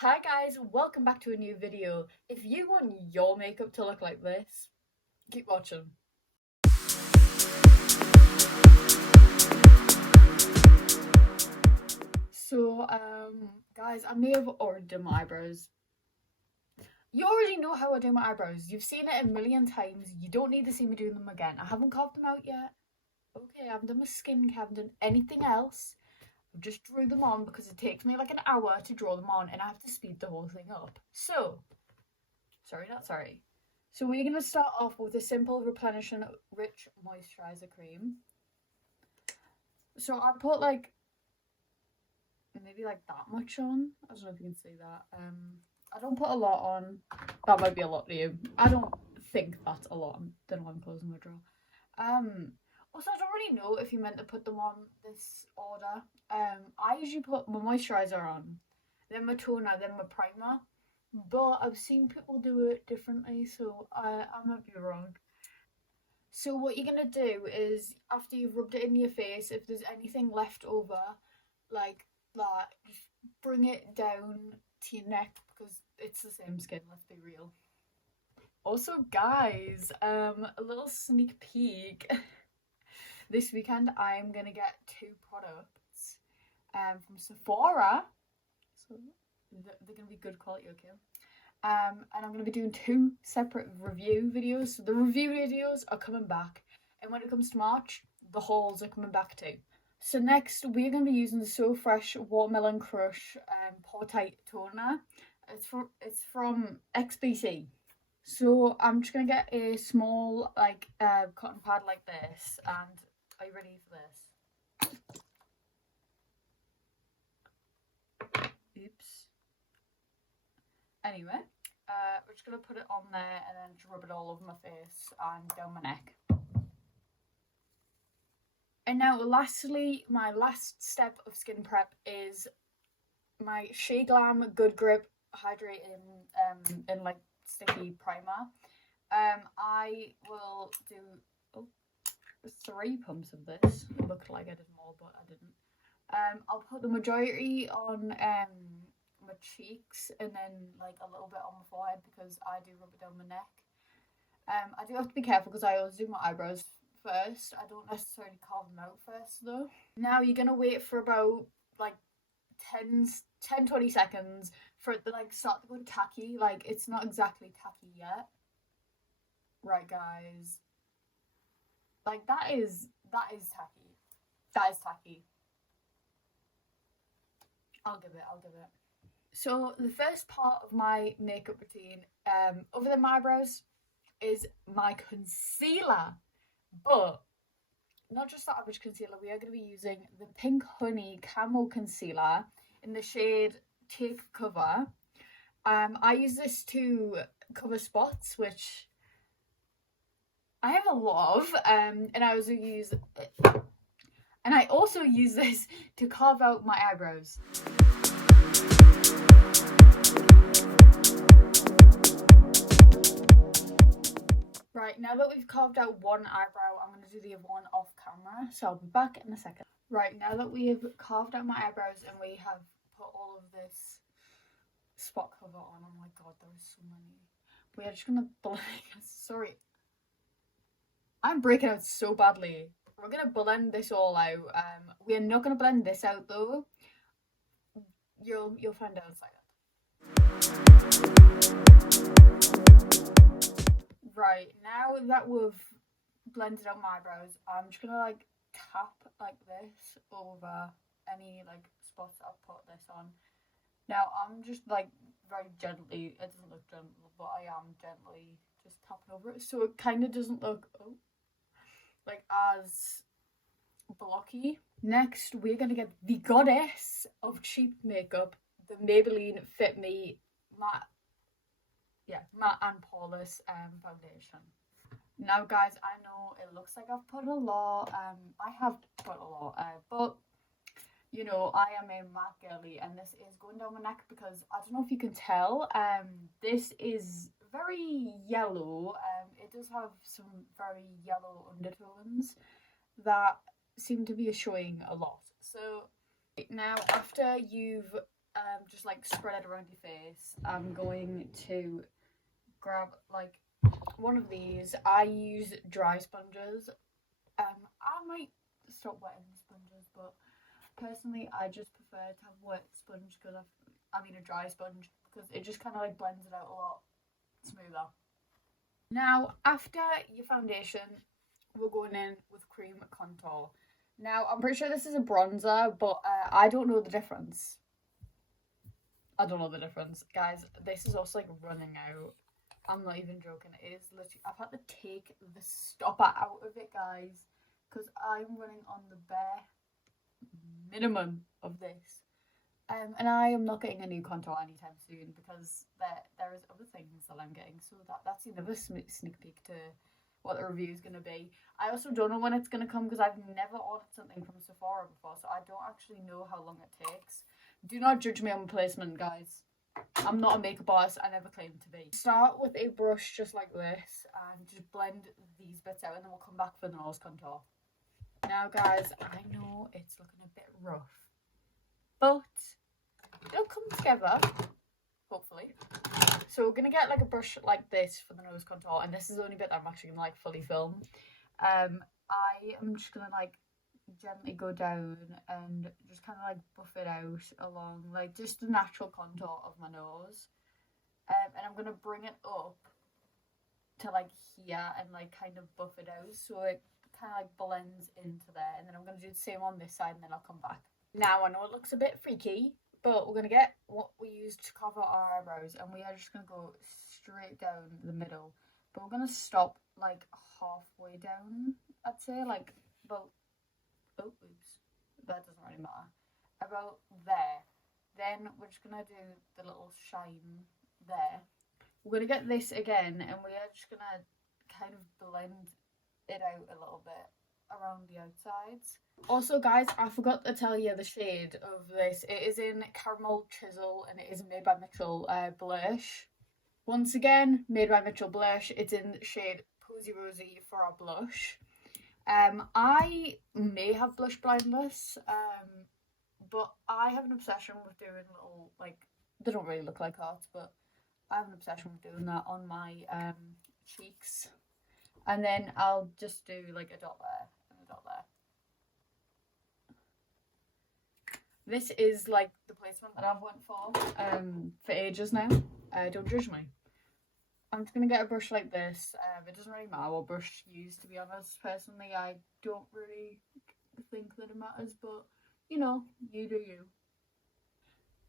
Hi guys, welcome back to a new video. If you want your makeup to look like this, keep watching. So, guys, I may have already done my eyebrows. You already know how I do my eyebrows. You've seen it a million times. You don't need to see me doing them again. I haven't carved them out yet. Okay, I haven't done my skincare, I haven't done anything else. I just drew them on because it takes me like an hour to draw them on and I have to speed the whole thing up. So, not sorry. So we're going to start off with a simple replenishing rich moisturizer cream. So I put like maybe like that much on. I don't know if you can see that. I don't put a lot on. That might be a lot to you. I don't think that's a lot. I don't know why I'm closing my drawer. Also, I don't really know if you meant to put them on this order. I usually put my moisturizer on, then my toner, then my primer. But I've seen people do it differently, so I might be wrong. So what you're gonna do is after you've rubbed it in your face, if there's anything left over, like that, just bring it down to your neck because it's the same skin, let's be real. Also, guys, a little sneak peek. This weekend I'm gonna get 2 products from Sephora. So they're gonna be good quality, okay? And I'm going to be doing 2 separate review videos. So the review videos are coming back, and when it comes to March, the hauls are coming back too. So next, we're going to be using the So Fresh Watermelon Crush Pore Tight Toner. It's from XBC. So I'm just going to get a small cotton pad like this, and are you ready for this? Oops. Anyway, we're just going to put it on there and then just rub it all over my face and down my neck. And now lastly, my last step of skin prep is my Shea Glam Good Grip Hydrating in like sticky primer. I will do 3 pumps of this. It looked like I did more, but I didn't. I'll put the majority on my cheeks and then like a little bit on my forehead because I do rub it down my neck. I do have to be careful because I always do my eyebrows first. I don't necessarily carve them out first though. Now you're gonna wait for about like 10-20 seconds for it to like start to go tacky. Like it's not exactly tacky yet. Right guys. Like that is tacky. That is tacky. I'll give it. So the first part of my makeup routine, other than my eyebrows, is my concealer. But not just the average concealer, we are going to be using the Pink Honey Camo Concealer in the shade Take Cover. I use this to cover spots, which I have a lot of, and I also use this to carve out my eyebrows. Right, now that we've carved out one eyebrow, I'm going to do the other one off camera, so I'll be back in a second. Right, now that we have carved out my eyebrows and we have put all of this spot cover on, oh my god, there are so many. We are just going to blend, sorry. I'm breaking out so badly. We're going to blend this all out. We are not going to blend this out though. You'll find out inside it. Right, now that we've blended out my eyebrows, I'm just gonna like tap like this over any like spots I've put this on. Now I'm just like very gently, it doesn't look gentle, but I am gently just tapping over it, so it kind of doesn't look like as blocky. Next, we're gonna get the goddess of cheap makeup, the Maybelline Fit Me matte and poreless foundation. Now guys, I know it looks like I've put a lot, I have put a lot, but you know, I am a matte girly and this is going down my neck because I don't know if you can tell, this is very yellow, it does have some very yellow undertones that seem to be showing a lot. So now after you've just like spread it around your face. I'm going to grab like one of these. I use dry sponges. I might stop wetting the sponges, but personally I just prefer to have wet sponge because I mean a dry sponge because it just kind of like blends it out a lot smoother. Now after your foundation, we're going in with cream contour. Now I'm pretty sure this is a bronzer, but I don't know the difference. I don't know the difference, guys. This is also like running out. I'm not even joking. It is literally. I've had to take the stopper out of it, guys, because I'm running on the bare minimum of this. And I am not getting a new contour anytime soon because there is other things that I'm getting. So that's another sneak peek to what the review is gonna be. I also don't know when it's gonna come because I've never ordered something from Sephora before, so I don't actually know how long it takes. Do not judge me on placement, guys. I'm not a makeup artist. I never claimed to be. Start with a brush just like this and just blend these bits out, and then we'll come back for the nose contour. Now, guys, I know it's looking a bit rough, but it'll come together, hopefully. So we're gonna get like a brush like this for the nose contour, and this is the only bit that I'm actually gonna like fully film. I am just gonna like gently go down and just kind of like buff it out along like just the natural contour of my nose, and I'm gonna bring it up to like here and like kind of buff it out so it kind of like blends into there, and then I'm gonna do the same on this side and then I'll come back. Now I know it looks a bit freaky, but we're gonna get what we used to cover our eyebrows, and we are just gonna go straight down the middle, but we're gonna stop like halfway down, I'd say, like about, oh oops, that doesn't really matter, about there. Then we're just gonna do the little shine there. We're gonna get this again, and we are just gonna kind of blend it out a little bit around the outsides. Also, guys, I forgot to tell you the shade of this. It is in Caramel Chisel, and it is made by Mitchell Blush. Once again, made by Mitchell Blush. It's in the shade Posy Rosy for our blush. I may have blush blindness, but I have an obsession with doing little, like, they don't really look like hearts, but I have an obsession with doing that on my cheeks. And then I'll just do like a dot there and a dot there. This is like the placement that I've went for ages now. Don't judge me. I'm just gonna get a brush like this. It doesn't really matter what brush you use, to be honest. Personally, I don't really think that it matters, but you know, you do you.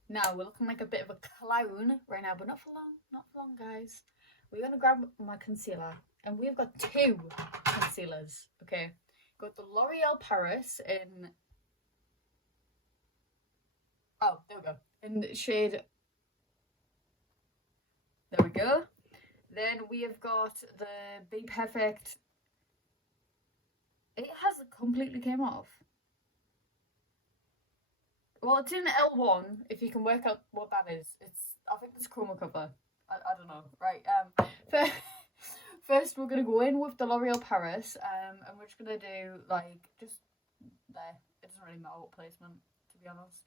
Now we're looking like a bit of a clown right now, but not for long. Not for long, guys. We're gonna grab my concealer, and we've got two concealers. Okay, got the L'Oreal Paris in. Oh, there we go. In the shade. There we go. Then we have got the Be Perfect. It has completely came off. Well, it's in L1, if you can work out what that is. I think it's chroma cover. I don't know. Right. First we're gonna go in with the L'Oreal Paris, and we're just gonna do like just there. It doesn't really matter what placement, to be honest.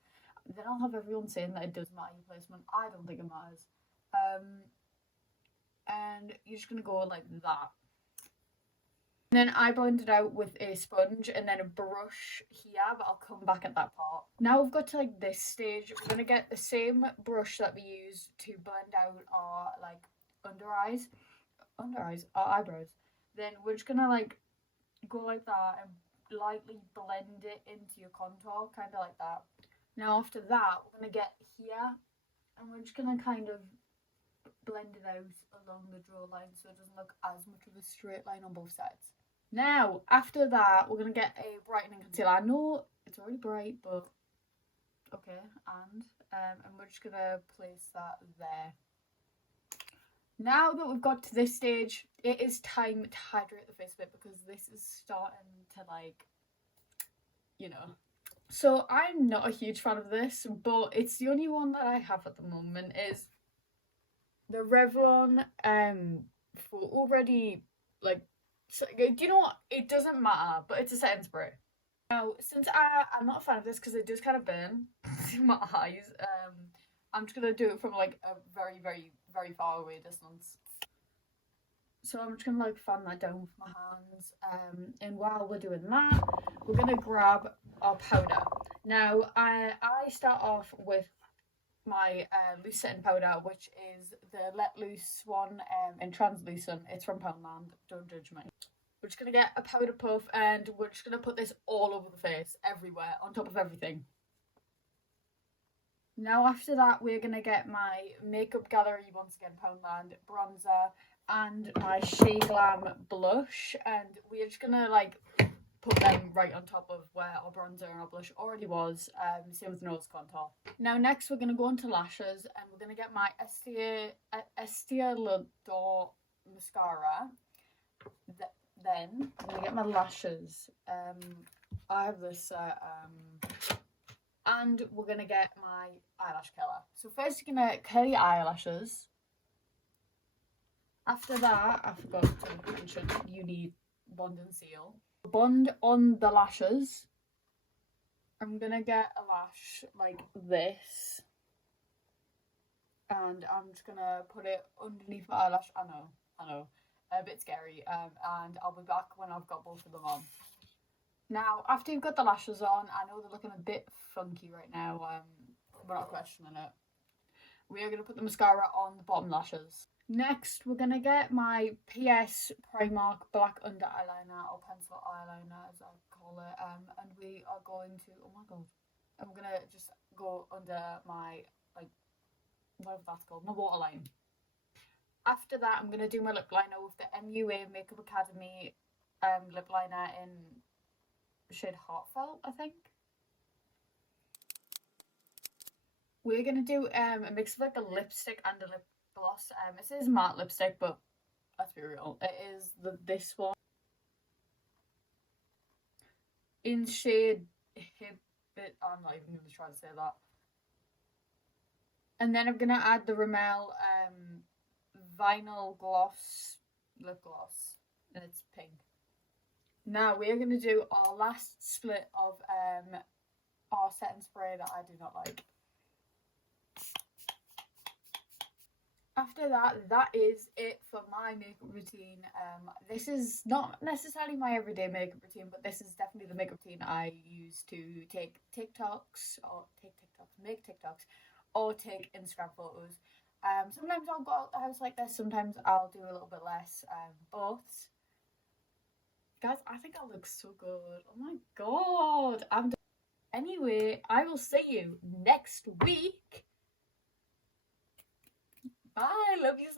Then I'll have everyone saying that it does matter your placement. I don't think it matters. And you're just gonna go like that. And then I blend it out with a sponge and then a brush here, but I'll come back at that part. Now we've got to like this stage. We're gonna get the same brush that we use to blend out our like our eyebrows. Then we're just gonna like go like that and lightly blend it into your contour, kind of like that. Now after that, we're gonna get here, and we're just gonna kind of blend it out along the draw line so it doesn't look as much of a straight line on both sides. Now, after that, we're going to get a brightening concealer. I know it's already bright, but okay, and we're just going to place that there. Now that we've got to this stage, it is time to hydrate the face a bit because this is starting to like, you know. So I'm not a huge fan of this, but it's the only one that I have at the moment is the Revlon for already like, so, do you know what? It doesn't matter, but it's a setting spray. Now, since I'm not a fan of this because it does kind of burn my eyes, I'm just gonna do it from like a very, very, very far away distance. So I'm just gonna like fan that down with my hands. And while we're doing that, we're gonna grab our powder. Now, I start off with my loose setting powder, which is the Let Loose one in translucent. It's from Poundland. Don't judge me. We're just gonna get a powder puff and we're just gonna put this all over the face, everywhere, on top of everything. Now after that, we're gonna get my Makeup Gallery, once again Poundland, bronzer and my Shea Glam blush, and we're just gonna like put them right on top of where our bronzer and our blush already was, same with nose contour. Now next we're gonna go into lashes and we're gonna get my Estee Lauder mascara. Then I'm gonna get my lashes. I have this and we're gonna get my eyelash curler. So first you're gonna curl your eyelashes. After that, I forgot to mention you need Bond and Seal. Bond on the lashes. I'm gonna get a lash like this. And I'm just gonna put it underneath my eyelash. I know. A bit scary. And I'll be back when I've got both of them on. Now, after you've got the lashes on, I know they're looking a bit funky right now. We're not questioning it. We are gonna put the mascara on the bottom lashes. Next, we're gonna get my PS Primark black under eyeliner, or pencil eyeliner as I call it, and we are going to, oh my god, I'm gonna just go under my, like, whatever that's called, my waterline. After that, I'm gonna do my lip liner with the MUA Makeup Academy lip liner in shade Heartfelt, I think. We're gonna do a mix of like a lipstick and a lip gloss. It says matte lipstick, but let's be real, it is this one in shade Hibbit. I'm not even gonna try to say that. And then I'm gonna add the Rimmel vinyl gloss lip gloss, and it's pink. Now we're gonna do our last split of our setting spray that I do not like. After that, that is it for my makeup routine. This is not necessarily my everyday makeup routine, but this is definitely the makeup routine I use to make TikToks, or take Instagram photos. Sometimes I'll go out the house like this, sometimes I'll do a little bit less, but guys, I think I look so good. Oh my god, I'm done. Anyway, I will see you next week. Bye, love you.